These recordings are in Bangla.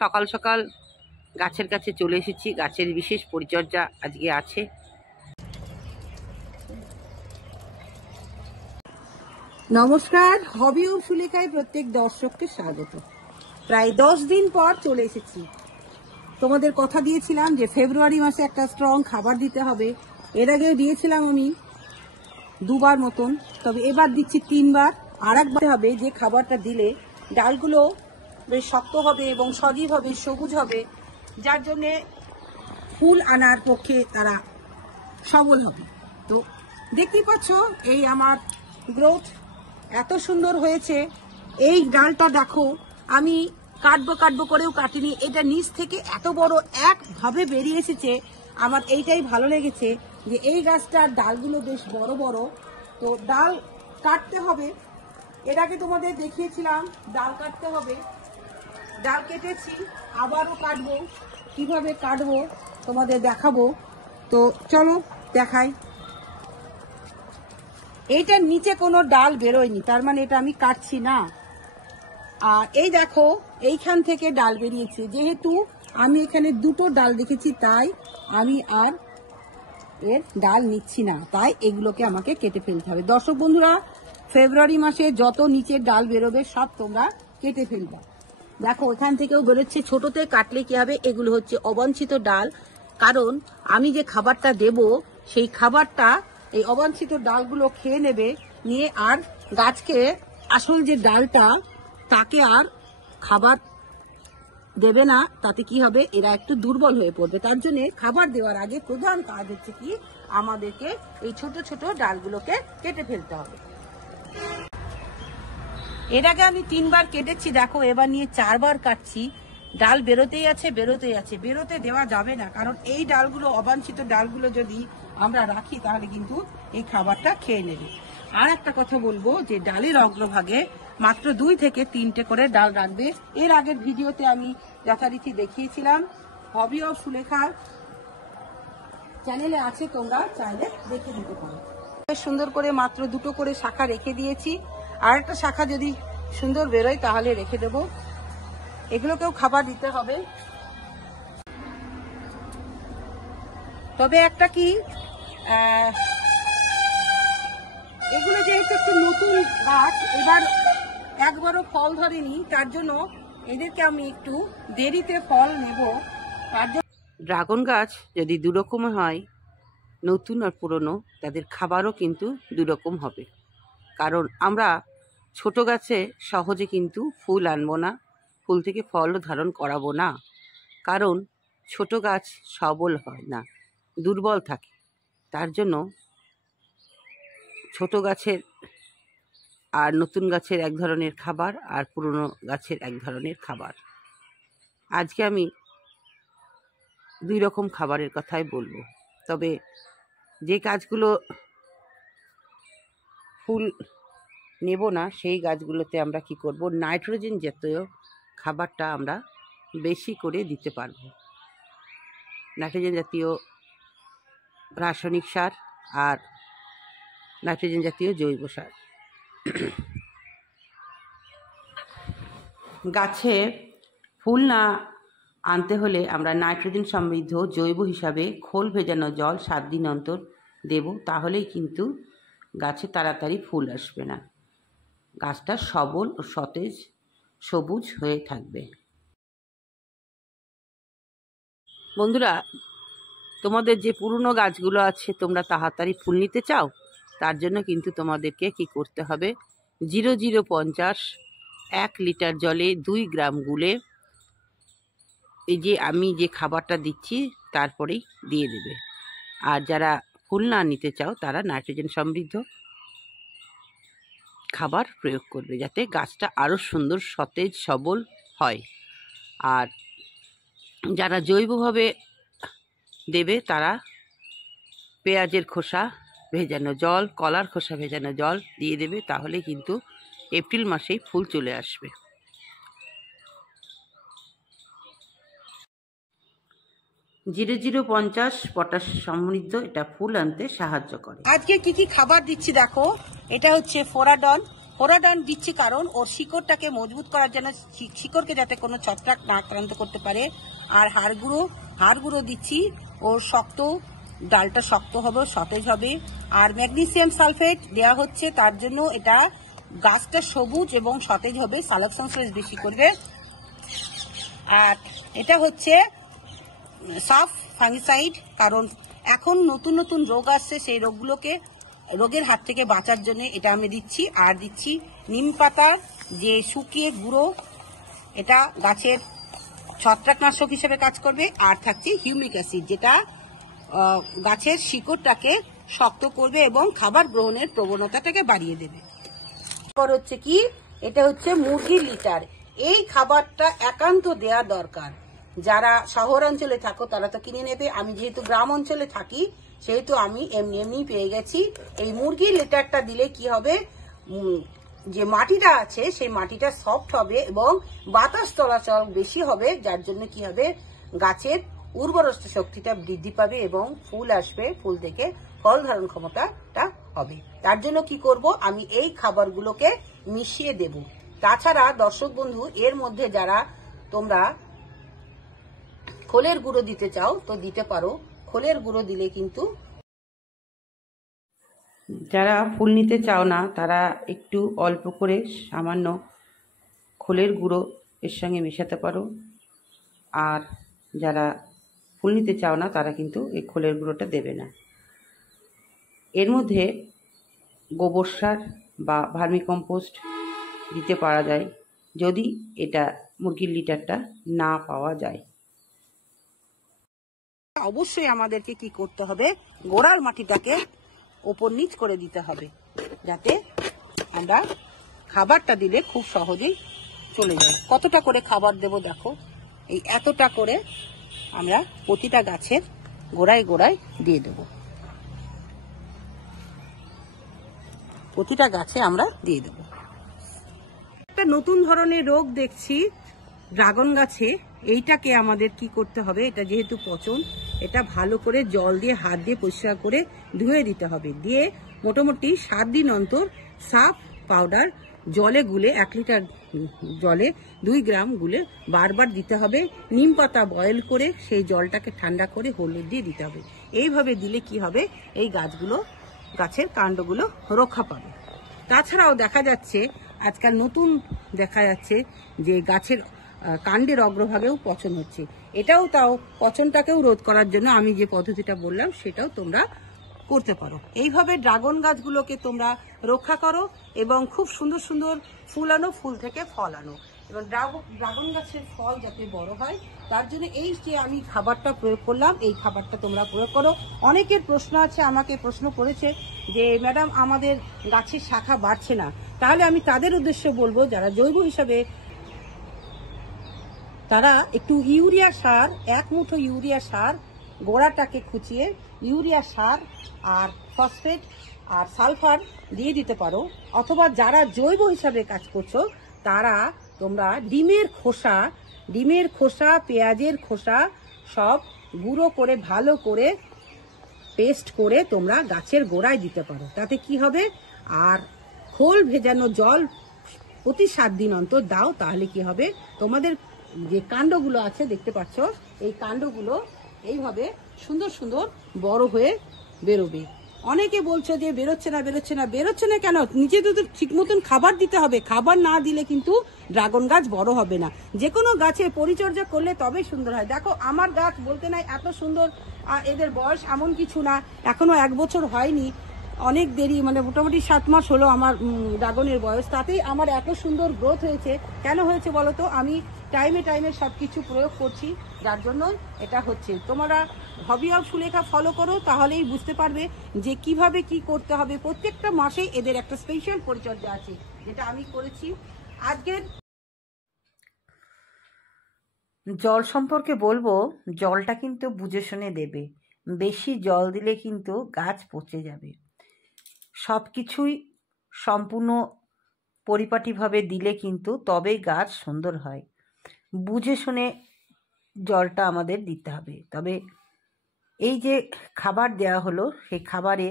সকাল সকাল গাছের কাছে চলে এসেছি। গাছের বিশেষ পরিচর্যা আজকে আছে। নমস্কার, হবি ও সুলেখায় প্রত্যেক দর্শককে স্বাগত। প্রায় 10 দিন পর চলে এসেছি। তোমাদের কথা দিয়েছিলাম যে ফেব্রুয়ারি মাসে একটা স্ট্রং খাবার দিতে হবে। এর আগেও দিয়েছিলাম আমি 2 বার মতন, তবে এবার দিচ্ছি 3 বার। আর একবার হবে যে খাবারটা দিলে ডালগুলো বেশ শক্ত হবে এবং সজীব হবে, সবুজ হবে, যার জন্য ফুল আনার পক্ষে তারা সবল হবে। তো দেখতেই পাচ্ছ এই আমার গ্রোথ এত সুন্দর হয়েছে। এই ডালটা দেখো, আমি কাটবো করেও কাটিনি, এটা নিচ থেকে এত বড় একভাবে বেরিয়ে এসেছে। আমার এইটাই ভালো লেগেছে যে এই গাছটার ডালগুলো বেশ বড় বড়। তো ডাল কাটতে হবে, এর আগে তোমাদের দেখিয়েছিলাম ডাল কাটতে হবে। ডাল কেটেছি, আবারও কাটবো। কিভাবে কাটবো তোমাদের দেখাবো। তো চলো দেখাই। এইটার নিচে কোনো ডাল বেরোয়নি, তার মানে এটা আমি কাটছি না। আর এই দেখো এইখান থেকে ডাল বেরিয়েছে। যেহেতু আমি এখানে 2টো ডাল দেখেছি, তাই আমি আর এর ডাল নিচ্ছি না, তাই এগুলোকে আমাকে কেটে ফেলতে হবে। দর্শক বন্ধুরা, ফেব্রুয়ারি মাসে যত নিচের ডাল বেরোবে সব তোমরা কেটে ফেলবে। দেখো এখান থেকেও বেরোচ্ছে। ছোটতে কাটলে কি হবে, এগুলো হচ্ছে অবাঞ্ছিত ডাল। কারণ আমি যে খাবারটা দেব সেই খাবারটা এই অবাঞ্ছিত ডালগুলো খেয়ে নেবে, নিয়ে আর গাছকে আসল যে ডালটা তাকে আর খাবার দেবে না। তাতে কি হবে, এরা একটু দুর্বল হয়ে পড়বে। তার জন্য খাবার দেওয়ার আগে প্রধান কাজ হচ্ছে কি, আমাদেরকে এই ছোট ছোট ডালগুলোকে কেটে ফেলতে হবে। এর আগে আমি 3 বার কেটেছি, দেখো এবার নিয়ে 4 বার কাটছি। ডাল বেরোতেই আছে, বেরোতে দেওয়া যাবে না। কারণ এই ডালগুলো, অবাঞ্ছিত ডালগুলো যদি আমরা রাখি তাহলে কিন্তু এই খাবারটা খেয়ে নেবে। আর একটা কথা বলবো যে ডালের অগ্রভাগে মাত্র 2 থেকে 3টে করে ডাল রাখবে। এর আগের ভিডিওতে আমি যথারীতি দেখিয়েছিলাম, হবি অফ সুলেখার চ্যানেলে আছে, তোমরা চাইলে দেখে নিতে পারো। সুন্দর করে মাত্র 2টো করে শাখা রেখে দিয়েছি। আর একটা শাখা যদি সুন্দর বেরোয় তাহলে রেখে দেব। এগুলোকেও খাবার দিতে হবে। তবে একটা কি, এগুলো যেহেতু একটু নতুন গাছ, এবার একবারও ফল ধরেনি, তার জন্য এদেরকে আমি একটু দেরিতে ফল নেব। তার জন্য ড্রাগন গাছ যদি 2 রকম হয়, নতুন আর পুরনো, তাদের খাবারও কিন্তু 2 রকম হবে। কারণ আমরা ছোট গাছে সহজে কিন্তু ফুল আনবো না, ফুল থেকে ফলও ধারণ করাবো না। কারণ ছোট গাছ সবল হয় না, দুর্বল থাকে। তার জন্য ছোট গাছের আর নতুন গাছের এক ধরনের খাবার, আর পুরনো গাছের এক ধরনের খাবার। আজকে আমি 2 রকম খাবারের কথাই বলবো। তবে যে গাছগুলো ফুল নেব না, সেই গাছগুলোতে আমরা কি করব, নাইট্রোজেন জাতীয় খাবারটা আমরা বেশি করে দিতে পারবো। নাইট্রোজেন জাতীয় রাসায়নিক সার আর নাইট্রোজেন জাতীয় জৈব সার। গাছে ফুল না আনতে হলে আমরা নাইট্রোজেন সমৃদ্ধ জৈব হিসাবে খোল ভেজানো জল 7 দিন অন্তর দেব। তাহলেই কিন্তু গাছে তাড়াতাড়ি ফুল আসবে না, গাছটা সবল ও সতেজ সবুজ হয়ে থাকবে। বন্ধুরা, তোমাদের যে পুরনো গাছগুলো আছে, তোমরা তাড়াতাড়ি ফুল নিতে চাও, তার জন্য কিন্তু তোমাদেরকে কি করতে হবে, 0050 1 লিটার জলে 2 গ্রাম গুলে এই যে আমি যে খাবারটা দিচ্ছি তারপরেই দিয়ে দেবে। আর যারা ফুল না নিতে চাও, তারা নাইট্রোজেন সমৃদ্ধ খাবার প্রয়োগ করবে, যাতে গাছটা আরও সুন্দর সতেজ সবল হয়। আর যারা জৈবভাবে দেবে, তারা পেঁয়াজের খোসা ভেজানো জল, কলার খোসা ভেজানো জল দিয়ে দেবে। তাহলে কিন্তু এপ্রিল মাসেই ফুল চলে আসবে। 0050 পটাশ সমৃদ্ধ এটা ফুল আনতে সাহায্য করে। আজকে কি কি খাবার দিচ্ছি দেখো। এটা হচ্ছে ফোরাডন, ফোরাডান দিচ্ছি কারণ ওর শিকড়টাকে মজবুত করার জন্য, শিকড়কে যাতে কোনো ছত্রাক না আক্রান্ত করতে পারে। আর হাড় গুঁড়ো দিচ্ছি, ওর শক্ত ডালটা শক্ত হবে, সতেজ হবে। আর ম্যাগনেসিয়াম সালফেট দেওয়া হচ্ছে, তার জন্য এটা গাছটা সবুজ এবং সতেজ হবে, সালোক সংশ্লেষ বেশি করবে। আর এটা হচ্ছে সাফ ফাঙ্গিসাইড, কারণ এখন নতুন নতুন রোগ আসছে, সেই রোগের হাত থেকে বাঁচার জন্য এটা আমি দিচ্ছি। আর দিচ্ছি নিম পাতা, যে শুকিয়ে গুঁড়ো, এটা গাছের ছত্রাকনাশক হিসেবে কাজ করবে। আর থাকছে হিউমিক অ্যাসিড, যেটা গাছের শিকড়টাকে শক্ত করবে এবং খাবার গ্রহণের প্রবণতাটাকে বাড়িয়ে দেবে। হচ্ছে কি, এটা হচ্ছে মুরগির লিটার। এই খাবারটা একান্ত দেয়া দরকার। যারা শহর অঞ্চলে থাকো তারা তো কিনে নেবে, আমি যেহেতু গ্রাম অঞ্চলে থাকি সেহেতু আমি এমনি পেয়ে গেছি। এই মুরগির লিটারটা দিলে কি হবে, যে মাটিটা আছে সেই মাটিটা সফট হবে এবং বাতাস চলাচল বেশি হবে, যার জন্য কি হবে, গাছের উর্বর শক্তিটা বৃদ্ধি পাবে এবং ফুল আসবে, ফুল থেকে ফল ধারণ ক্ষমতাটা হবে। তার জন্য কি করব, আমি এই খাবারগুলোকে মিশিয়ে দেব। তাছাড়া দর্শক বন্ধু, এর মধ্যে যারা তোমরা খোলের গুঁড়ো দিতে চাও তো দিতে পারো। খোলের গুঁড়ো দিলে কিন্তু, যারা ফুল নিতে চাও না তারা একটু অল্প করে সামান্য খোলের গুঁড়ো এর সঙ্গে মেশাতে পারো। আর যারা ফুল নিতে চাও না তারা কিন্তু এই খোলের গুঁড়োটা দেবে না। এর মধ্যে গোবর সার বা ভার্মিকম্পোস্ট দিতে পারা যায়, যদি এটা মুরগির লিটারটা না পাওয়া যায়। অবশ্যই আমাদেরকে কি করতে হবে, গোড়ার মাটিটাকে ওপর নিচ করে দিতে হবে, যাতে আমরা খাবারটা দিলে খুব সহজেই চলে যায়। কতটা করে খাবার দেব দেখো, এই এতটা করে আমরা প্রতিটা গাছের গোড়ায় গোড়ায় দিয়ে দেব। প্রতিটা গাছে আমরা দিয়ে দেব। একটা নতুন ধরনের রোগ দেখছি ড্রাগন গাছে। এইটাকে আমাদের কি করতে হবে, এটা যেহেতু পচন, এটা ভালো করে জল দিয়ে হাত দিয়ে পরিষ্কার করে ধুয়ে দিতে হবে। দিয়ে মোটামুটি 7 দিন অন্তর সাফ পাউডার জলে গুলে, 1 লিটার জলে 2 গ্রাম গুলে বারবার দিতে হবে। নিম পাতা বয়েল করে সেই জলটাকে ঠান্ডা করে হলুদ দিয়ে দিতে হবে। এইভাবে দিলে কি হবে, এই গাছের কাণ্ডগুলো রক্ষা পাবে। তাছাড়াও দেখা যাচ্ছে আজকাল নতুন দেখা যাচ্ছে যে গাছের কাণ্ডের অগ্রভাগেও পচন হচ্ছে। তাও পচনটাকেও রোধ করার জন্য আমি যে পদ্ধতিটা বললাম সেটাও তোমরা করতে পারো। এইভাবে ড্রাগন গাছগুলোকে তোমরা রক্ষা করো এবং খুব সুন্দর সুন্দর ফুল আনো, ফুল থেকে ফল আনো, এবং ড্রাগন গাছের ফল যাতে বড় হয় তার জন্য এই যে আমি খাবারটা প্রয়োগ করলাম, এই খাবারটা তোমরা প্রয়োগ করো। অনেকের প্রশ্ন আছে, আমাকে প্রশ্ন করেছে যে ম্যাডাম আমাদের গাছের শাখা বাড়ছে না। তাহলে আমি তাদের উদ্দেশ্যে বলবো, যারা জৈব হিসাবে, তারা একটু ইউরিয়া সার, 1 মুঠো ইউরিয়া সার গোড়াটাকে খুঁচিয়ে ইউরিয়া সার আর ফসফেট আর সালফার দিয়ে দিতে পারো। অথবা যারা জৈব হিসাবে কাজ করছো তারা তোমরা ডিমের খোসা, পেঁয়াজের খোসা সব গুঁড়ো করে ভালো করে পেস্ট করে তোমরা গাছের গোড়ায় দিতে পারো। তাতে কি হবে, আর খোল ভেজানো জল প্রতি 7 দিন অন্তর দাও, তাহলে কি হবে, তোমাদের যে কাণ্ডগুলো আছে দেখতে পাচ্ছ, এই কাণ্ডগুলো এইভাবে সুন্দর সুন্দর বড় হয়ে বেরোবে। অনেকে বলছো যে বেরোচ্ছে না কেন, নিজেদের তো ঠিক মতন খাবার দিতে হবে। খাবার না দিলে কিন্তু ড্রাগন গাছ বড় হবে না। যে কোনো গাছের পরিচর্যা করলে তবেই সুন্দর হয়। দেখো আমার গাছ বলতে নাই এত সুন্দর, আর এদের বয়স এমন কিছু না, এখনো 1 বছর হয়নি, অনেক দেরি, মানে মোটামুটি 7 মাস হলো আমার ড্রাগনের বয়স, তাতেই আমার এত সুন্দর গ্রোথ হয়েছে। কেন হয়েছে বলো তো, আমি টাইমে সবকিছু প্রয়োগ করছি, যার জন্য এটা হচ্ছে। তোমরা হবি অফ সুলেখা ফলো করো, তাহলেই বুঝতে পারবে যে কিভাবে কি করতে হবে। প্রত্যেকটা মাসে এদের একটা স্পেশাল পরিচর্যা আছে, যেটা আমি করেছি। আজকের জল সম্পর্কে বলবো, জলটা কিন্তু বুঝে শুনে দেবে। বেশি জল দিলে কিন্তু গাছ পচে যাবে। সব কিছুই সম্পূর্ণ পরিপাটিভাবে দিলে কিন্তু তবেই গাছ সুন্দর হয়। বুঝে শুনে জলটা আমাদের দিতে হবে। তবে এই যে খাবার দেওয়া হলো, সেই খাবারে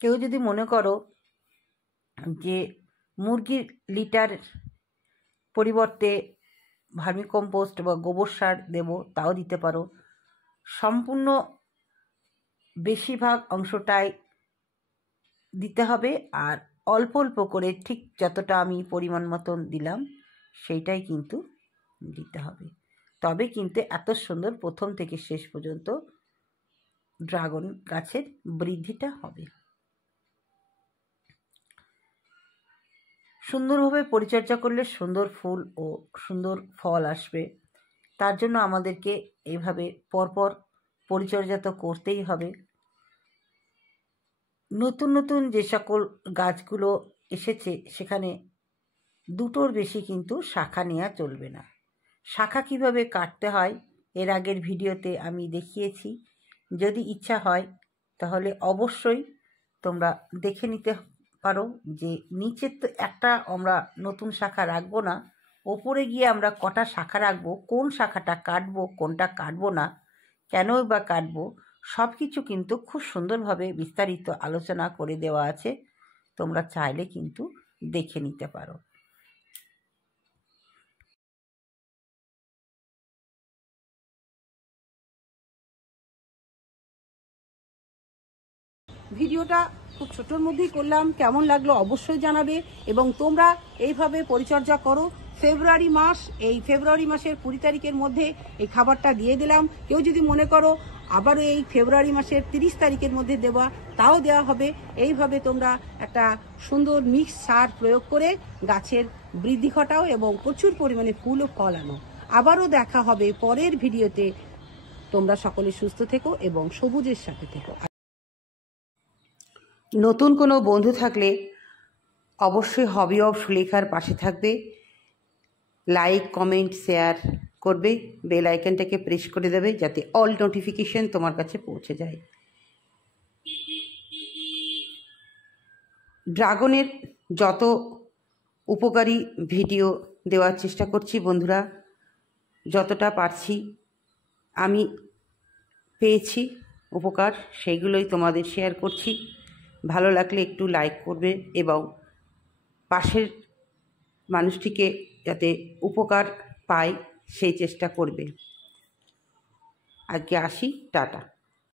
কেউ যদি মনে করো যে মুরগির লিটার পরিবর্তে ভার্মিকম্পোস্ট বা গোবর সার দেব, তাও দিতে পারো। সম্পূর্ণ বেশিরভাগ অংশটাই দিতে হবে, আর অল্প অল্প করে ঠিক যতটা আমি পরিমাণ মতন দিলাম সেইটাই কিন্তু দিতে হবে। তবে কিন্তু এত সুন্দর প্রথম থেকে শেষ পর্যন্ত ড্রাগন গাছের বৃদ্ধিটা হবে। সুন্দরভাবে পরিচর্যা করলে সুন্দর ফুল ও সুন্দর ফল আসবে। তার জন্য আমাদেরকে এইভাবে পরপর পরিচর্যা তো করতেই হবে। নতুন নতুন যে সকল গাছগুলো এসেছে সেখানে দুটোর বেশি কিন্তু শাখা নেওয়া চলবে না। শাখা কিভাবে কাটতে হয় এর আগের ভিডিওতে আমি দেখিয়েছি। যদি ইচ্ছা হয় তাহলে অবশ্যই তোমরা দেখে নিতে পারো যে নিচের তো একটা আমরা নতুন শাখা রাখবো না, ওপরে গিয়ে আমরা কটা শাখা রাখবো, কোন শাখাটা কাটবো কোনটা কাটবো না, কেনই বা কাটবো, সব কিছু কিন্তু খুব সুন্দরভাবে বিস্তারিত আলোচনা করে দেওয়া আছে। তোমরা চাইলে কিন্তু দেখে নিতে পারো। ভিডিওটা খুব ছোটোর মধ্যেই করলাম, কেমন লাগলো অবশ্যই জানাবে। এবং তোমরা এইভাবে পরিচর্যা করো। ফেব্রুয়ারি মাস, এই ফেব্রুয়ারি মাসের 20 তারিখের মধ্যে এই খাবারটা দিয়ে দিলাম। কেউ যদি মনে করো আবারও এই ফেব্রুয়ারি মাসের 30 তারিখের মধ্যে দেওয়া, তাও দেওয়া হবে। এইভাবে তোমরা একটা সুন্দর মিক্স সার প্রয়োগ করে গাছের বৃদ্ধি ঘটাও এবং প্রচুর পরিমাণে ফুল ও ফল আনো। আবারও দেখা হবে পরের ভিডিওতে। তোমরা সকলে সুস্থ থেকো এবং সবুজের সাথে থেকো। নতুন কোনো বন্ধু থাকলে অবশ্যই হবি অফ সুলেখার পাশে থাকবে, লাইক কমেন্ট শেয়ার করবে, বেল আইকনটাকে প্রেস করে দেবে যাতে অল নোটিফিকেশন তোমার কাছে পৌঁছে যায়। ড্রাগনের যত উপকারী ভিডিও দেওয়ার চেষ্টা করছি বন্ধুরা, যতটা পারছি আমি পেয়েছি উপকার, সেইগুলোই তোমাদের শেয়ার করছি। ভালো লাগলে একটু লাইক করবে এবং পাশের মানুষটিকে যাতে উপকার পায় সেই চেষ্টা করবে। আজকে আসি, টাটা।